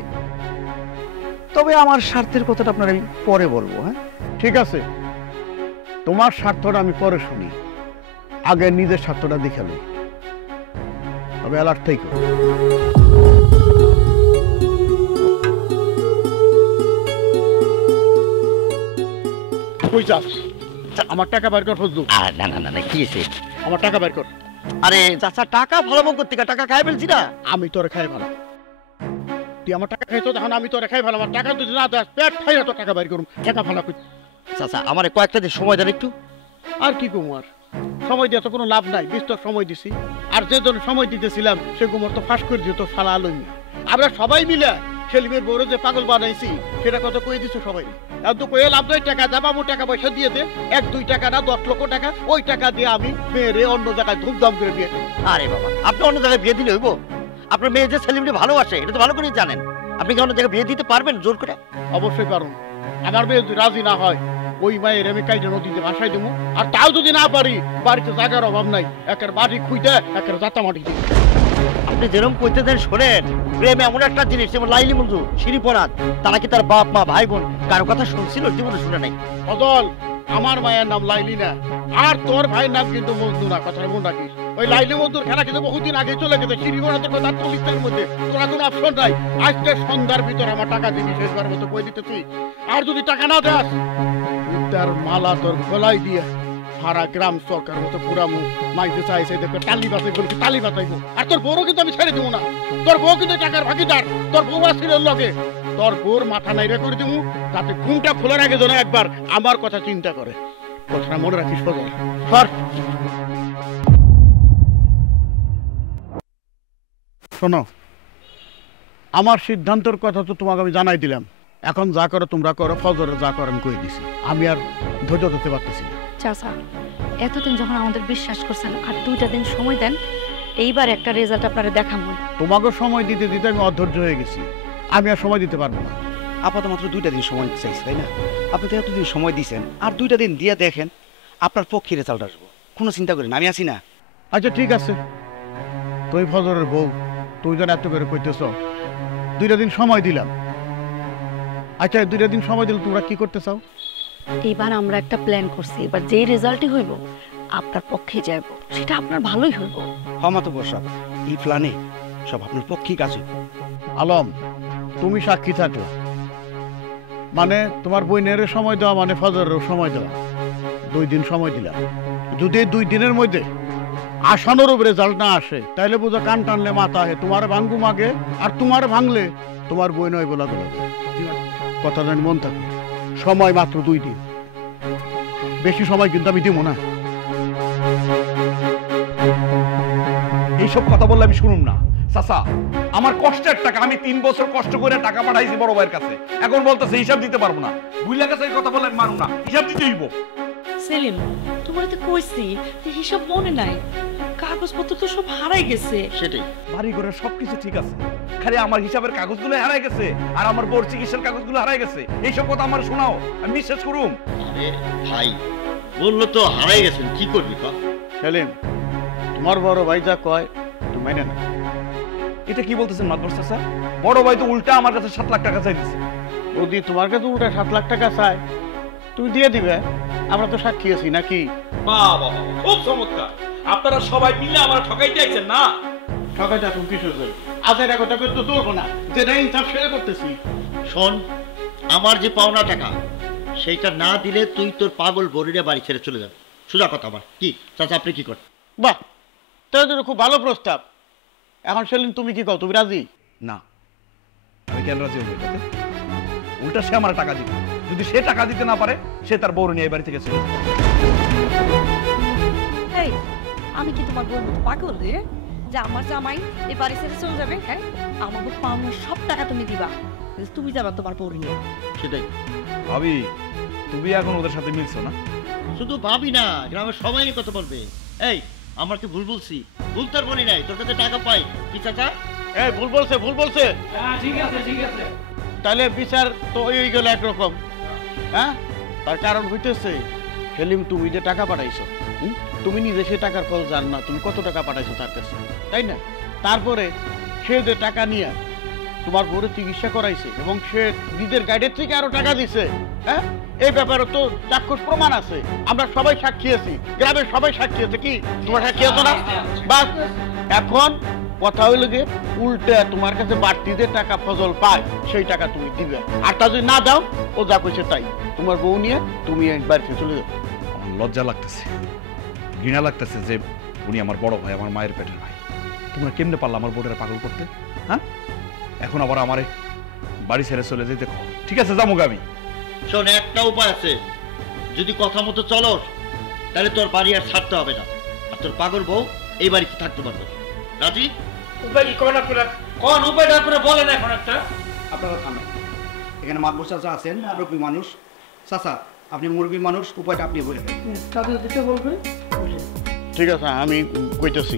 তবে আমার স্বার্থের কথাটা আপনার আমি পরে বলবো। হ্যাঁ ঠিক আছে, তোমার স্বার্থটা আমি পরে শুনি, আগে নিজের স্বার্থটা দেখে লই। তবে অ্যালার্ট থেকো। কই যাস? আমার টাকা বের কর ফজলু। না না না না, কি হয়েছে? আমার টাকা বের কর। আরে চাচা, টাকা ভালো করতে টাকা খাই ফেলছি না আমি তোরে খাই ভালো, তুই আমার টাকা খাইতো, তখন আমি তোরে খাই ভালো। আমার টাকা যদি না দেস পেট খাই তো টাকা বের করুম, টাকা ভালো কই। চাচা আমার কয়েকটা দিন সময় দেন একটু। আর কি কুমার, সময় দিয়ে তো কোনো লাভ নাই, বিস্তর সময় দিছি। আর যে জন সময় দিতেছিলাম সে কুমার তো ফাঁস করে দিত ফালা আলমি। আমরা সবাই মিলে সেলিমের বড় যে পাগল বানাইছি সেটা কত কই দিছো সবাই। আর তো কয়ে লাভ নাই, টাকা যা বাবু টাকা পয়সা দিয়ে দে, 1-2 টাকা না 10 লক্ষ টাকা, ওই টাকা দিয়ে আমি মেয়েরে অন্য জায়গায় ধুমধাম করে বিয়ে দেব। আরে বাবা, আপনি অন্য জায়গায় বিয়ে দিলে হইব? আপনার মেয়ে যে সেলিমকে ভালোবাসে এটা তো ভালো করেই জানেন। আপনি কি অন্য জায়গায় বিয়ে দিতে পারবেন জোর করে? অবশ্যই পারুন। আমার মেয়ে যদি রাজি না হয়, ওই মায়ের আমি কাইটা নদীতে ভাসাই দেবো। আর তাও যদি না পারি, বাড়িতে জায়গার অভাব নাই, একের বাড়ি খুঁজতে একের জাতা মাটি দিব। আপনি যেরকম কইতে দেন শোনেন, প্রেম এমন একটা জিনিস, যেমন লাইলি মঞ্জু, শিরিপরাত, তারা কি তার বাপ মা ভাই বোন কারো কথা শুনছিল? জীবনে শুনে নাই। ফজল, আমার মায়ের নাম লাইলি না, আর তোর ভাইয়ের নাম কিন্তু মজনু না, কথাটা মনে রাখিস। ওই লাইলি মজনুর খেলা কিন্তু বহুদিন আগে চলে গেছে। শিরিপরাতের কথা চল্লিশের মধ্যে, তোরা কোনো অপশন নাই। আজকে সন্ধ্যার ভিতরে আমার টাকা দিবি, শেষবার মতো কই দিতেছি। আর যদি টাকা না দেস, তার মালা তোর গলায় দিয়ে সারা গ্রাম সরকার মতো পুরামু মাইতে চাইছে, দেখবে টালি বাসাই বলছি, টালি বাসাইবো। আর তোর বউরও কিন্তু আমি ছেড়ে দেবো না। তোর বউ কিন্তু টাকার ভাগিদার, তোর বউ আসছিল লগে। তোর বউর মাথা নাইরে করে দেবো, তাতে ঘুমটা খোলার আগে যেন একবার আমার কথা চিন্তা করে। কথাটা মনে রাখিস ফজল। সর। শোনো, আমার সিদ্ধান্তের কথা তো তোমাকে আমি জানাই দিলাম। এখন যা করো তোমরা করো, ফজরে যা করো আমি কই দিছি। আমি আর ধৈর্য ধরতে পারতেছি না। চাচা, এতদিন যখন আমাদের বিশ্বাস করছেন, আর 2টা দিন সময় দেন, এইবার একটা রেজাল্ট আপনারা দেখাবো। তোমাকে সময় দিতে দিতে আমি অধৈর্য হয়ে গেছি। আমি আর সময় দিতে পারবো না। আপাতত মাত্র 2টা দিন সময় চাইছি, তাই না? আপনি তো এতদিন সময় দিয়েছেন, আর 2টা দিন দিয়ে দেখেন আপনার পক্ষে রেজাল্ট আসবো। কোনো চিন্তা করেন, আমি আছি না। আচ্ছা ঠিক আছে, তুই ফজরের বউ, তুই যেন এত করে কইতেছ। 2টা দিন সময় দিলাম। আচ্ছা, 2টা দিন সময় দিলে তোমরা কি করতে চাও? এইবার আমরা একটা প্ল্যান করছি, এবার যেই রেজাল্টই হইব আপনার পক্ষে যাইব, সেটা আপনার ভালোই হইব। হমাতো বসাব, এই প্ল্যানে সব আপনার পক্ষেই কাজ হইব। আলম, তুমি সাক্ষী থাকো। মানে তোমার বোনের সময় দেওয়া মানে ফজরেরও সময় দেওয়া। 2 দিন সময় দিলাম। যদি 2 দিনের মধ্যে আশানুরূপ রেজাল্ট না আসে, তাহলে বুঝো কান টানলে মাথা আহে। তোমার ভাঙ্গু মাগে, আর তোমার ভাঙলে তোমার বই নয় বলা গেল। কথা জানি মন থাকে। সময় মাত্র 2 দিন, বেশি সময় কিন্তু আমি দিব না। এইসব কথা বললে আমি শুনুম না। চাচা, আমার কষ্টের টাকা, আমি 3 বছর কষ্ট করে টাকা পাঠাইছি বড় ভাইয়ের কাছে, এখন বলতেছে হিসাব দিতে পারবো না। বুঝলে কাছে কথা বললে আমি মানব না, হিসাব দিতে হইব। সেলিম, তোমার তো কইছি যে হিসাব মনে নাই, কাগজপত্র তো সব হারাই গেছে। সেটাই, বাড়ি ঘরের সবকিছু ঠিক আছে, খালি আমার হিসাবের কাগজগুলো হারাই গেছে, আর আমার বড় চিকিৎসার কাগজগুলো হারাই গেছে। এইসব কথা আমার শোনাও, আমি বিশ্বাস করুম? আরে ভাই বললো তো হারাই গেছেন, কি করবি? সেলিম, তোমার বড় ভাই যা কয় তুমি মেনে না। এটা কি বলতেছেন মাদবর চাচা? বড় ভাই তো উল্টা আমার কাছে 7 লাখ টাকা চাইতেছে। যদি তোমার কাছে উল্টা 7 লাখ টাকা চায়, তুমি দিয়ে দিবে। আমরা তো সাক্ষী আছি নাকি? বাহ বাহ, খুব চমৎকার। আপনারা সবাই মিলে আমার ঠকাইতে আইছেন না? ঠকাইটা তুমি কিছু করবে আজের কথা তো ধরবো না, যেটা ইনসাফ সেটা করতেছি। শোন, আমার যে পাওনা টাকা সেইটা না দিলে তুই তোর পাগল বরিরে বাড়ি ছেড়ে চলে যাবে। সোজা কথা। আমার কি চাচা, আপনি কি করেন? বাহ, তাহলে তো খুব ভালো প্রস্তাব। এখন সেলিম তুমি কি কও, তুমি রাজি? না, আমি কেন রাজি হবো? উল্টা সে আমার টাকা দিবে। যদি সে টাকা দিতে না পারে, সে তার বউর নিয়ে বাড়ি থেকে চলে যাবে। এই, আমি কি তোমার বউর মতো পাগল রে যে আমার জামাই এই বাড়ি ছেড়ে চলে যাবে? হ্যাঁ, আমাকে পাওনা সব টাকা তুমি দিবা, তুমি যাবা তোমার বউর নিয়ে। সেটাই ভাবি, তুমি এখন ওদের সাথে মিলছো না? শুধু ভাবি না, গ্রামের সবাই নিয়ে কথা বলবে। এই, আমার কি ভুল বলছি? ভুল তার বলি নাই, তোর কাছে টাকা পাই কি চাচা? এই ভুল বলছে, ভুল বলছে। হ্যাঁ ঠিক আছে, ঠিক আছে। তাহলে বিচার তো ওই গেল একরকম। হ্যাঁ, তার কারণ হইতেছে সেলিম তুমি যে টাকা পাঠাইছো, তুমি নিজে সে টাকার খোঁজ জান না, তুমি কত টাকা পাঠাইছো তার কাছে, তাই না? তারপরে সে যে টাকা নিয়ে তোমার বউরে চিকিৎসা করাইছে এবং সে নিজের গাইডের থেকে আরো টাকা দিছে, হ্যাঁ, এই ব্যাপারে তো চাক্ষুষ প্রমাণ আছে। আমরা সবাই সাক্ষী আছি, গ্রামের সবাই সাক্ষী আছে। কি তোমার সাক্ষী আছো না? বাস, এখন কথা হইল যে উল্টে তোমার কাছে বাড়তি যে টাকা ফজল পায় সেই টাকা তুমি দিবে, আর তা যদি না দাও, ও যা কইছে তাই। তোমার বউ নিয়ে তুমি বাড়িতে চলে যাও। আমার লজ্জা লাগতেছে, ঘৃণা লাগতেছে যে উনি আমার বড় ভাই, আমার মায়ের পেটের ভাই। তোমরা কেমনে পারলা আমার বোর্ডের পাগল করতে? হ্যাঁ, এখন আবার আমারে বাড়ি ছেড়ে চলে যেতে। ঠিক আছে, যাবো আমি। শোন, একটা উপায় আছে, যদি কথা মতো চলো তাহলে তোর বাড়ি আর ছাড়তে হবে না, আর তোর পাগল বউ এই বাড়িতে থাকতে পারবে। রাজি? উপায় কি করেন আপনারা? কোন উপায়টা আপনারা বলেন এখন একটা। আপনারা থামেন, এখানে মাদবর চাচা আছেন, আরোপী মানুষ, চাচা আপনি মুরগির মানুষ, উপায়টা আপনি বলে দেন। তাদের দিতে বলবে। ঠিক আছে, আমি কইতেছি।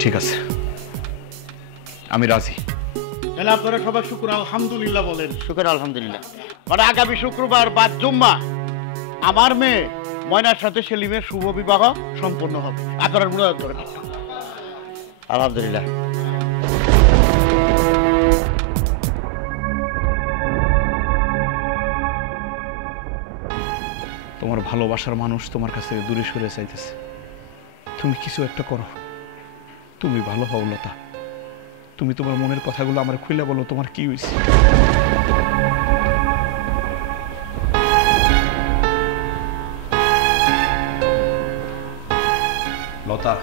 ঠিক আছে, আমি রাজি। তাহলে আপনারা সবাই শুক্র আলহামদুলিল্লাহ বলেন। শুকর আলহামদুলিল্লাহ। মানে আগামী শুক্রবার বাদ জুম্মা আমার মেয়ে ময়নার সাথে সেলিমের শুভ বিবাহ সম্পন্ন হবে। আপনারা মুরাদ করেন। আলহামদুলিল্লাহ। তোমার ভালোবাসার মানুষ তোমার কাছে দূরে সরে চাইতেছে, তুমি কিছু একটা করো। তুমি ভালো হও লতা, তুমি তোমার মনের কথাগুলো আমার খুলে বলো, তোমার কি হয়েছে। লতা,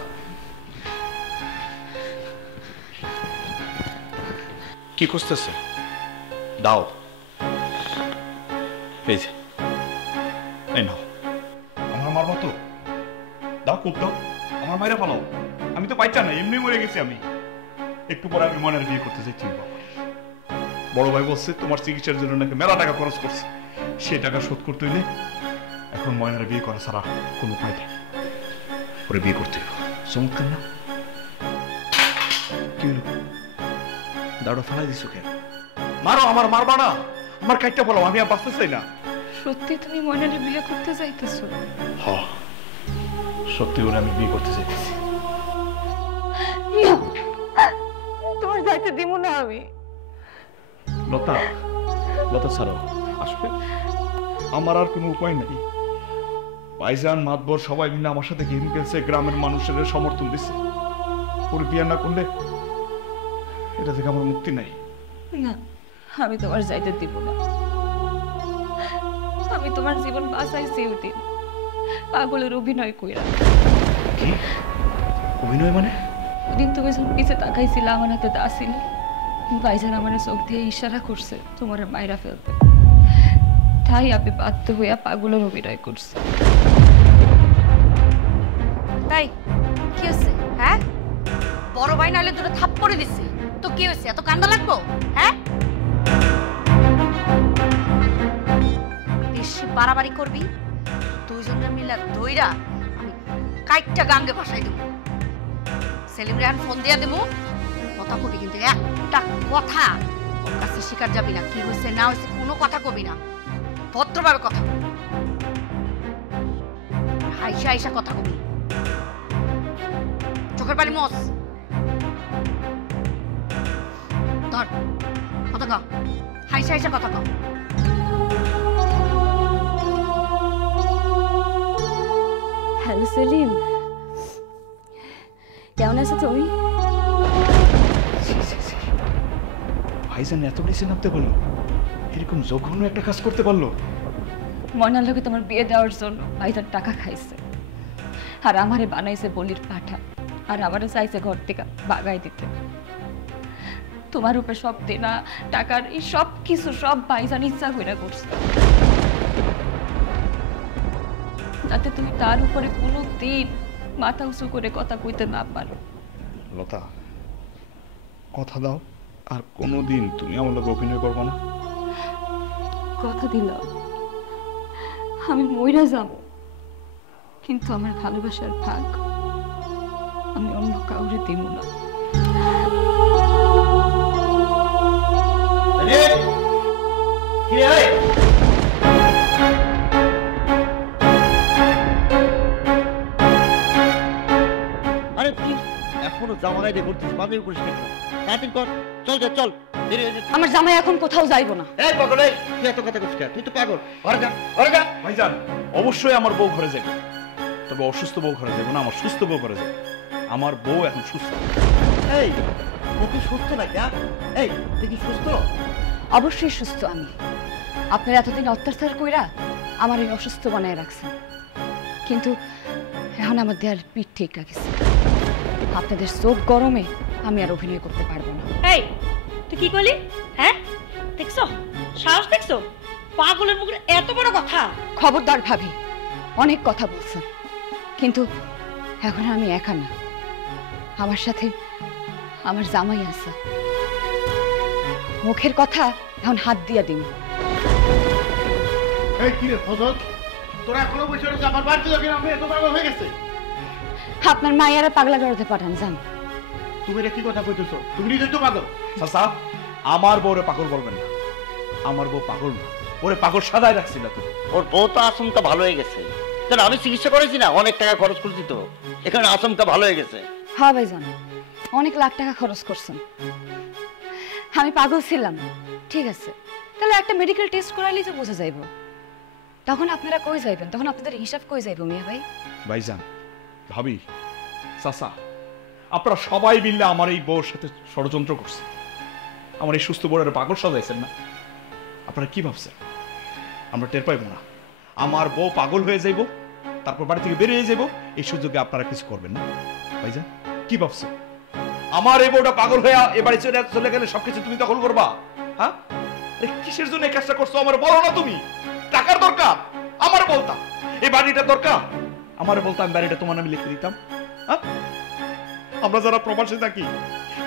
কি করতেছে? দাও, এই যে, এই নাও। আমার মার মতো দাও, খুব দাও, আমার মায়েরা ফেলাও। আমি তো পাইতা না, এমনি মরে গেছি আমি। একটু পরে আমি মনের বিয়ে করতে চাই। বাবা, বড় ভাই বলছে তোমার চিকিৎসার জন্য নাকি মেলা টাকা খরচ করছে, সেই টাকা শোধ করতে হইলে এখন ময়নার বিয়ে করা ছাড়া কোনো উপায় নেই। ওরে বিয়ে করতে হইব। চমৎকার না? কি হলো, দাঁড়া ফেলাই দিছো কেন? মারো, আমার মারবা না, আমার কাইটটা বলো, আমি আর বাঁচতে চাই না। সত্যি তুমি ময়নারে বিয়ে করতে চাইতেছো? হ্যাঁ, সত্যি ওরে আমি বিয়ে করতে চাইতেছি। তোমার যাইতে দিব না আমি। লতা, লতা ছাড়ো, আসলে আমার আর কোনো উপায় নেই। ভাইজান, মাতবর সবাই মিলে আমার সাথে গেম খেলছে, গ্রামের মানুষের সমর্থন দিচ্ছে। ওর বিয়ে না করলে এটা থেকে আমার মুক্তি নাই। না, আমি তোমার যাইতে দিব না। আমি তোমার জীবন বাঁচাইছি ওই দিন পাগলের অভিনয় কইরা। কি অভিনয় মানে? ওদিন তুমি যখন পিছে তাকাইছিলে, আমার হাতে দা ছিল, ভাইজান আমার চোখ দিয়ে ইশারা করছে তোমার মাইরা ফেলতে। তাই আমি বাধ্য হইয়া পাগলের অভিনয় করছি। তাই কি হয়েছে? হ্যাঁ, বড় ভাই নাহলে দুটো থাপ্পড়ে দিছে তো কি হয়েছে? এত কান্দা লাগবো? হ্যাঁ, বেশি বাড়াবাড়ি করবি, দুইজনের মিলা দইরা আমি কাইটটা গাঙ্গে ভাসাই দেবো। সেলিম রেহান ফোন দিয়া দেবো, কথা কবি কিন্তু একটা কথা ওর কাছে শিকার যাবি না। কি হয়েছে না হয়েছে কোনো কথা কবি না, ভদ্রভাবে কথা কবি, হাইসা হাইসা কথা কবি। চোখের পানি মোস ধর, কথা কও, হাইসা হাইসা কথা কও। হ্যালো সেলিম, কেমন আছো তুমি? ভাইজান এত নিচে নামতে পারলো, এরকম জঘন্য একটা কাজ করতে পারলো? ময়নার লোকে তোমার বিয়ে দেওয়ার জন্য ভাইজান টাকা খাইছে, আর আমারে বানাইছে বলির পাঠা, আর আমারে চাইছে ঘর থেকে বাগাই দিতে। তোমার উপরে সব দেনা টাকার এই সব কিছু সব ভাইজান ইচ্ছা কইরা করছে, যাতে তুমি তার উপরে কোনো দিন মাথা উঁচু করে কথা কইতে না পারো। লতা, কথা দাও আর কোনোদিন তুমি আমার লোক অভিনয় করবো না। কথা দিলাম আমি মইরা যাব, কিন্তু আমার ভালোবাসার ভাগ আমি অন্য কাউরে দিব না। আরে তুই এখনো জামাই দিয়ে ঘুরছিস, বান্ধবী করিস না, তাড়াতাড়ি কর, চল চল চল। আমার জামাই এখন কোথাও যাইবো না। এই পাগল, এই তুই এত কথা করছিস, তুই তো পাগল। ঘরে যা, ঘরে যা। ভাইজান, অবশ্যই আমার বউ ঘরে যাবে, তবে অসুস্থ বউ ঘরে যাবে না, আমার সুস্থ বউ ঘরে যাবে। আমার বউ এখন সুস্থ। এই ও কি সুস্থ নাকি? এই তুই কি সুস্থ? অবশ্যই সুস্থ আমি। আপনারা এতদিন অত্যাচার কইরা আমার এই অসুস্থ বানায় রাখছেন, কিন্তু এখন আমার দেয়ার পিঠ ঠিক রাখিছে। আপনাদের চোখ গরমে আমি আর অভিনয় করতে পারবো না। এই তুই কি করলি? হ্যাঁ, দেখছো সাহস, দেখছো পাগলের মুখে এত বড় কথা। খবরদার ভাবি, অনেক কথা বলছেন, কিন্তু এখন আমি একা না, আমার সাথে আমার জামাই আছে, মুখের কথা এখন হাত দিয়া দিন। এই কি রে ফজল, তোরা এখনো বসে রয়েছে আমার বাড়িতে যাবি না? মেয়ে তো পাগল হয়ে গেছে। আপনার মায়েরা পাগলা গাড়োতে পাঠান যান। তুমি রে কি কথা কইতেছো? তুমি নিজে তো পাগল। চাচা, আমার বউরে পাগল বলবেন না। আমার বউ পাগল না, ওরে পাগল সাজায় রাখছিল তুমি। ওর বউ তো আচমকা ভালো হয়ে গেছে। কেন আমি চিকিৎসা করেছি না, অনেক টাকা খরচ করছি তো, এখানে আচমকা ভালো হয়ে গেছে। হ্যাঁ ভাইজান, অনেক লাখ টাকা খরচ করছেন। আমি পাগল ছিলাম, ঠিক আছে, তাহলে একটা মেডিকেল টেস্ট করাইলে যে বোঝা যাইব। তখন আপনারা কই যাইবেন? তখন আপনাদের হিসাব কই যাইব মিয়া ভাই? ভাইজান, ভাবি, চাচা, আপনারা সবাই মিললে আমার এই বউর সাথে ষড়যন্ত্র করছে। আমার এই সুস্থ বউয়ের পাগল সাজাইছেন না? আপনারা কি ভাবছেন আমরা টের পাইব না? আমার বউ পাগল হয়ে যাইব, তারপর বাড়ি থেকে বেরিয়ে যাইব, এই সুযোগে আপনারা কিছু করবেন না? ভাইজান, কি ভাবছেন? আমার এই বউটা পাগল হয়ে এ বাড়ি চলে গেলে সবকিছু তুমি দখল করবা? হ্যাঁ, কিসের জন্য এই কাজটা করছো আমার বলো না। তুমি টাকার দরকার, আমার বলতাম। এই বাড়িটা দরকার, আমার বলতাম বাড়িটা তোমার নামে লিখে দিতাম। হ্যাঁ, আমরা যারা প্রবাসে থাকি,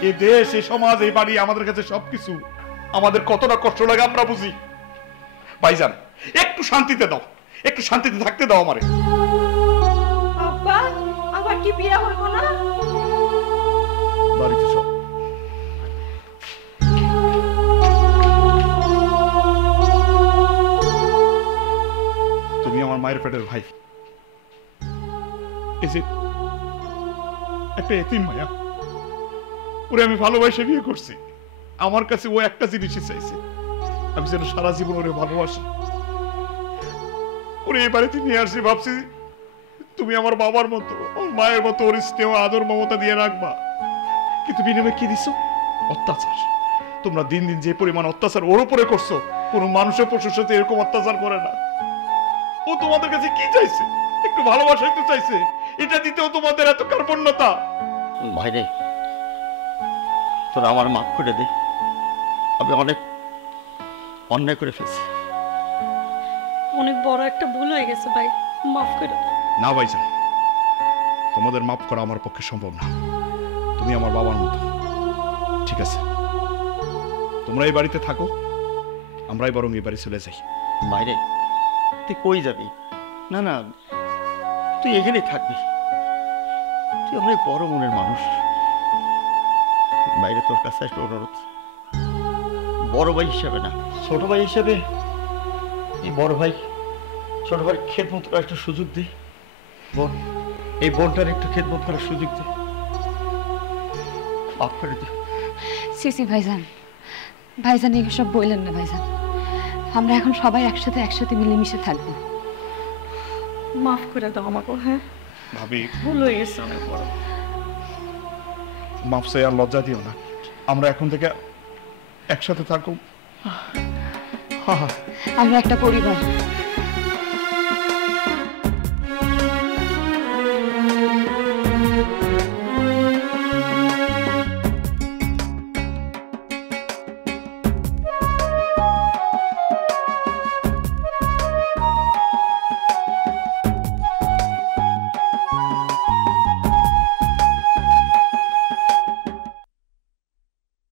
এই দেশ, এই সমাজ, এই বাড়ি আমাদের কাছে সবকিছু। আমাদের কতটা কষ্ট লাগে আমরা বুঝি। ভাইজান, একটু শান্তিতে দাও, একটু শান্তিতে থাকতে দাও আমারে। আব্বা, আবার কি বিয়া হইব না? বাড়িতে সব তুমি আমার মায়ের পেটের ভাই। একটা এতিম মায়া, ওরে আমি ভালোবাসে বিয়ে করছি। আমার কাছে ও একটা জিনিসই চাইছে, আমি যেন সারা জীবন ওরে ভালোবাসি। ওরে এই বাড়িতে নিয়ে আসছি, ভাবছি তুমি আমার বাবার মতো, ওর মায়ের মতো ওর স্নেহ আদর মমতা দিয়ে রাখবা। কিন্তু বিনিময়ে কি দিছো? অত্যাচার। তোমরা দিন দিন যে পরিমাণ অত্যাচার ওর উপরে করছো, কোন মানুষের পশুর সাথে এরকম অত্যাচার করে না। ও তোমাদের কাছে কি চাইছে? একটু ভালোবাসাই তো চাইছে। এটা দিতেও তোমাদের এত কার্পণ্যতা। ভাই রে, তোরা আমার মাফ করে দে, আমি অনেক অন্যায় করে ফেলছি। অনেক বড় একটা ভুল হয়ে গেছে ভাই, মাফ করে দাও। না ভাইজান, তোমাদের মাফ করা আমার পক্ষে সম্ভব না। তুমি আমার বাবার মতো। ঠিক আছে, তোমরা এই বাড়িতে থাকো, আমরাই বরং এই বাড়ি চলে যাই। বাইরে তুই কই যাবি? না না, তুই এখানেই থাকবি। তুই অনেক বড় মনের মানুষ। বাইরে তোর কাছে একটা অনুরোধ, বড় ভাই হিসাবে না, ছোট ভাই হিসাবে এই বড় ভাই ছোট ভাই খেদমত করার একটা সুযোগ দে। বোন, এই বোনটার একটু খেদমত করার সুযোগ দে, মাফ করে দে। সিসি ভাইজান, ভাইজান এগুলো সব বললেন না ভাইজান। আমরা এখন সবাই একসাথে মিলেমিশে থাকবো। মাফ করে দাও আমাকে। হ্যাঁ ভাবি, ভুল হয়ে গেছে অনেক বড়। মাফ চাই, আর লজ্জা দিও না। আমরা এখন থেকে একসাথে থাকবো। আমরা একটা পরিবার।